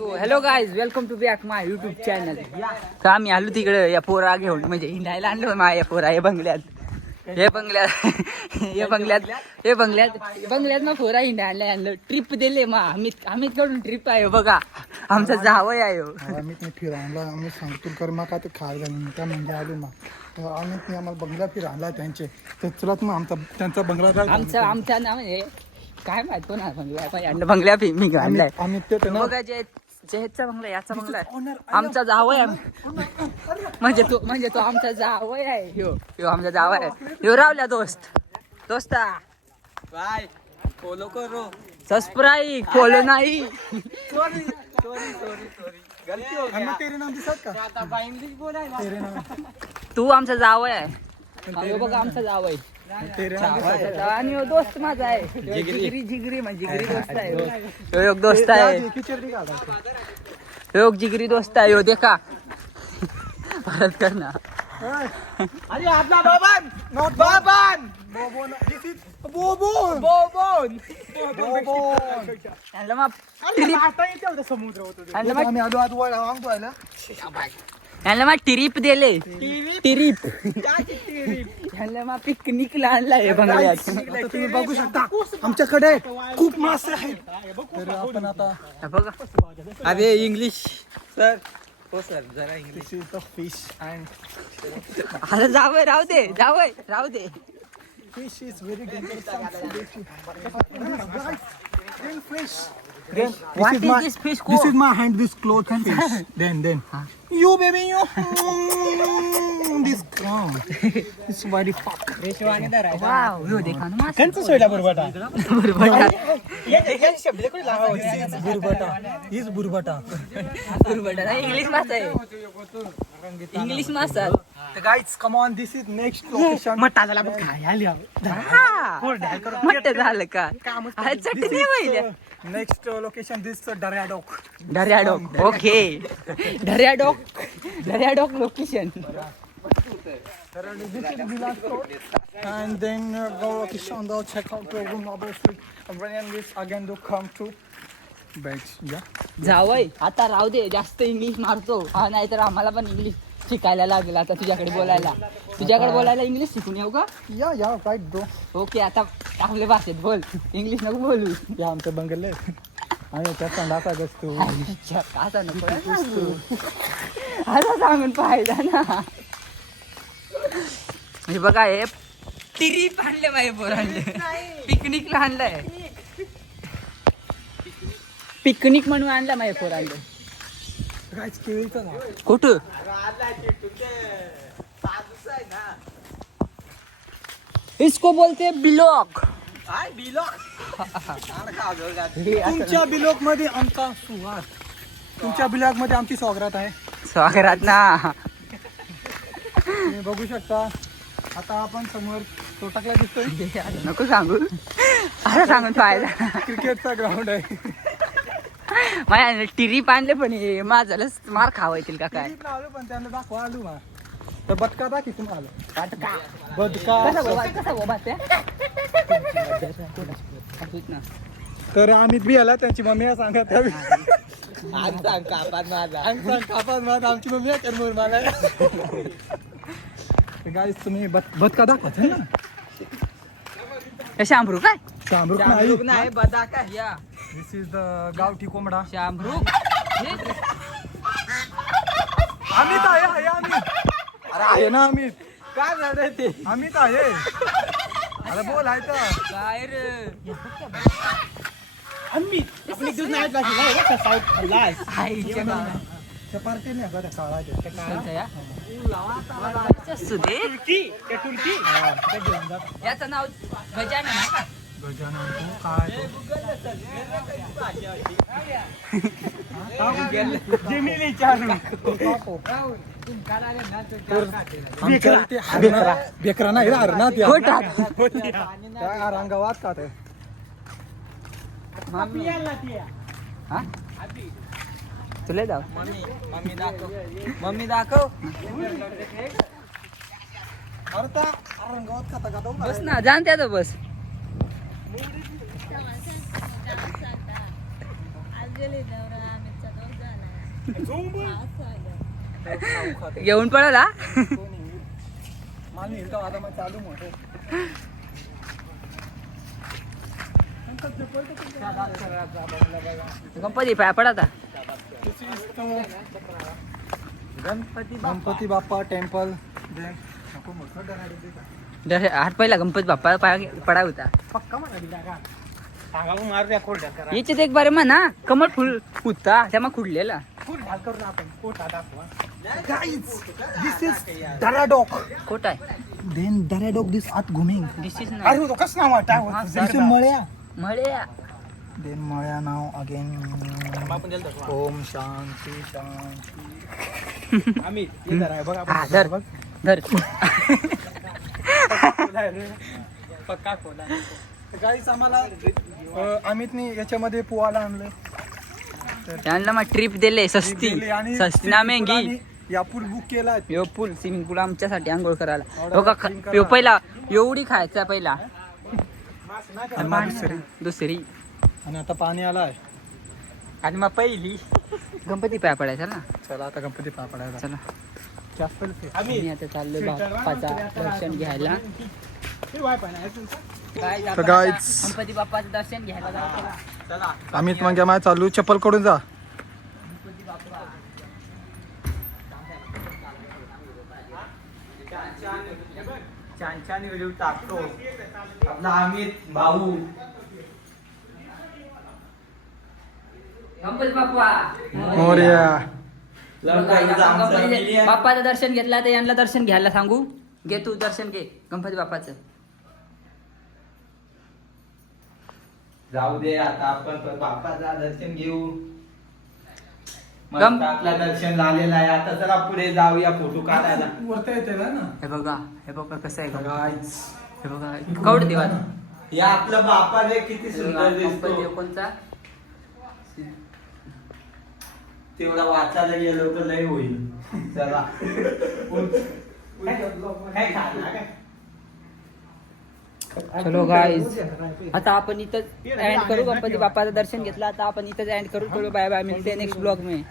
Hello guys, welcome to back my YouTube channel. तर आम्ही आलो तिकडे या पोरा घेऊन, म्हणजे हिंडायला आणलो मा या पोरा हे बंगल्यात मग पोरा हिंडायला आणलं. ट्रिप दिले मा आम्ही कडून ट्रिप आहे बघा. आमचा जावई आहे आम्ही फिरायला आम्ही सांगतो कर मग का ते खायला त्या म्हणजे आलो मग आम्ही आम्हाला बंगला फिरायला त्यांचे तर चला मग आमचा त्यांचा बंगला आमचा ना म्हणजे काय माहित कोणा बंगल्या मी घाललाय. आम्ही ते बघा जयचा बंगला याचा बंगला आहे. आमचा जावई आहे म्हणजे तो आमचा जावई आहे. ह्यो आमचा जावई आहे. ह्यो रावल्या दोस्ता बाय फॉलो करो सबस्क्राईब फॉलो नाही. सॉरी गलती हो गया. तेरे नाम दिसत का आता इंग्लिश बोलायला तेरे नाम तू आमचा जावई आहे. ह्यो बघा आमचा जावई तेरे नाम आणि ह्यो दोस्त माझा आहे. जिगरी म्हणजे जिगरी दोस्त आहे. ह्यो एक दोस्त आहे. ह्यो एक जिगरी दोस्त आहे. ह्यो देखा परत कर ना. अरे आपला बाबान नॉट बाबान बोबोन दिस इज बोबोन बोबोन ह्यांना मग आता इथे होतं समुद्र होतं आम्ही आलो आज वळ वांगतो आला ह्यांना मग ट्रिप दिले. ट्रिप टिरीप ह्यांना मग पिकनिकला आणलाय बंगल्यात. तुम्ही बघू शकता आमच्याकडे खूप मासे आहेत. तर आपण आता बघा अरे इंग्लिश सर हो सर जरा English this is the fish and आता राहू दे fish is very dangerous. Then fish. Then What is this fish This called? is my hand. This cloth fish. then you baby you. This come. This very fuck. Wow ह्यो देखा ना मासा. त्यांचं सोयला बुरबटा. बुरबटा बुरबटा. Is बुरबटा. बुरबटा English मासा आहे. English मासा. Guys, come on. This is next location. मट्टा झाला बघ काय आली मट्ट झालं का अरे चटणी होईल. Next location. This Daryadok. Daryadok. Okay Daryadok location. And then go location. Though check out the room. Obviously, when this again do come to beds. Yeah. जावई आता राहू दे, जास्त इंग्लिश मारतो हा, नाहीतर आम्हाला पण इंग्लिश शिकायला लागेल. आता तुझ्याकडे बोलायला इंग्लिश शिकून येऊ का? Yeah. Right, bro. ओके आता आपल्या भाषेत बोल, इंग्लिश नको बोलू. या आमचे बंगले आणि त्याचा टाकायच असतो. आता नको ना सांगू. आता सांगून पाहिजे ना. म्हणजे बघा हे ट्रिप आणले माझे पोरांले, पिकनिकला आणलंय. पिकनिक म्हणून आणलं माझ्या पोरांले. काहीच केळीचं ना कुठं इसको बोलते बिलॉक. तुमच्या बिलॉग मध्ये आमचा सुहास, तुमच्या बिलॉग मध्ये आमची स्वागत आहे. स्वागत ना. तुम्ही बघू शकता आता आपण समोर तोटाकला दिसतोय. नको सांगू, आता सांगून पाहिजे. क्रिकेटचा ग्राउंड आहे. माझ्या टिरीप आणले पण हे माझ्याला मार खावायतील का काय. क्लिप लावलं पण त्यांना दाखवा आलो मा तर बदका दाखी तुम्हाला कसा बदका. बोबा त्या तर आम्ही बी आला त्यांची मम्मी सांगा त्यावेळी कापात माझा आमची मम्मी आहे तर मला गाईस तुम्ही बदका दाखवा ना. शांभरू काय शामरुख नाही बदा काय या दिस इज द गावठी कोंबडा. शांभरू अमित आहे अमित. अरे आहे ना अमित. काय झालं ते अमित आहे. अरे बोल आहे तर काय रे आपली दूध नाही चपारते नाही बरं काळाचे याचं नाव गजानन आहे का? गजानन काय जेमिनी चालू बेकरा नाही ना त्या खोटा रंगावात का ते हा तुला जाऊ मम्मी दाखव अरे त्या रंगावात खाता का बस ना जाण त्या बस. आज गेले नवरा आम्ही घेऊन पळाला मला हिरका वादा मग चालू मोठे गणपती पाय पडा आता गणपती बाप्पा टेम्पल हात पहिला गणपती बाप्पा पाय पडा होता पक्का म्हणा सांगा मग मार खोल करा याच्यात एक बारे म्हणा कमळ फुल फुटता त्या मग खुडलेला खूप ढाल करू ना आपण कोटा दाखवा गाइस दिस इज दराडोक खोट आहे देन दराडोक दिस आत घुमिंग दिस इज अरे तो कसं नाव वाटतं दिस मळ्या मळ्या then मळ्या now again Om Shanti शांती आम्ही इधर आहे बघ हा, आपण धर धर पक्का खोला गाईस आम्हाला अमितनी याच्यामध्ये पोहायला आणलंय त्यांना मग ट्रिप दिले सस्ती सस्ती ना मेंगी या पूल बुक केला यो पूल स्विमिंग पूल आमच्यासाठी आंघोळ करायला हो का यो पहिला एवढी खायचा पहिला दुसरी आणि आता पाणी आलाय आणि मग पहिली गणपती पाय पडायचा ना चला आता गणपती पापडायला चला जास्त आम्ही आता चाललोय बाप्पाचा दर्शन घ्यायला काय तर guys, गणपती बाप्पाचं दर्शन घ्यायला जाऊ चला अमित मग माय चालू चप्पल कडून जा गणपती बाप्पा छान छान व्हिडिओ टाकतो आपला अमित भाऊ गणपती बाप्पा मोरया बाप्पाचं दर्शन घेतलं तर यांना दर्शन घ्यायला सांगू घे तू दर्शन घे गणपती बाप्पाचं जाऊ दे आता आपण बाप्पाचं दर्शन घेऊ गम- मस्त आपला दर्शन झालेला आहे आता चला पुढे जाऊया फोटो काढायला वरता येते ना हे बघा कसं आहे गणपती. हे बघा कवड देवा हे आपलं बाप्पाने किती सुंदर दिसतो कोणचा तेवढा वाचायला गेलो तर लय होईल चला काय खाणार काय? चलो गाईज आता आपण इथं एंड करू गणपती बाप्पाचं दर्शन घेतलं आता आपण इथंच एंड करू चलो बाय बाय मिळते नेक्स्ट ब्लॉग में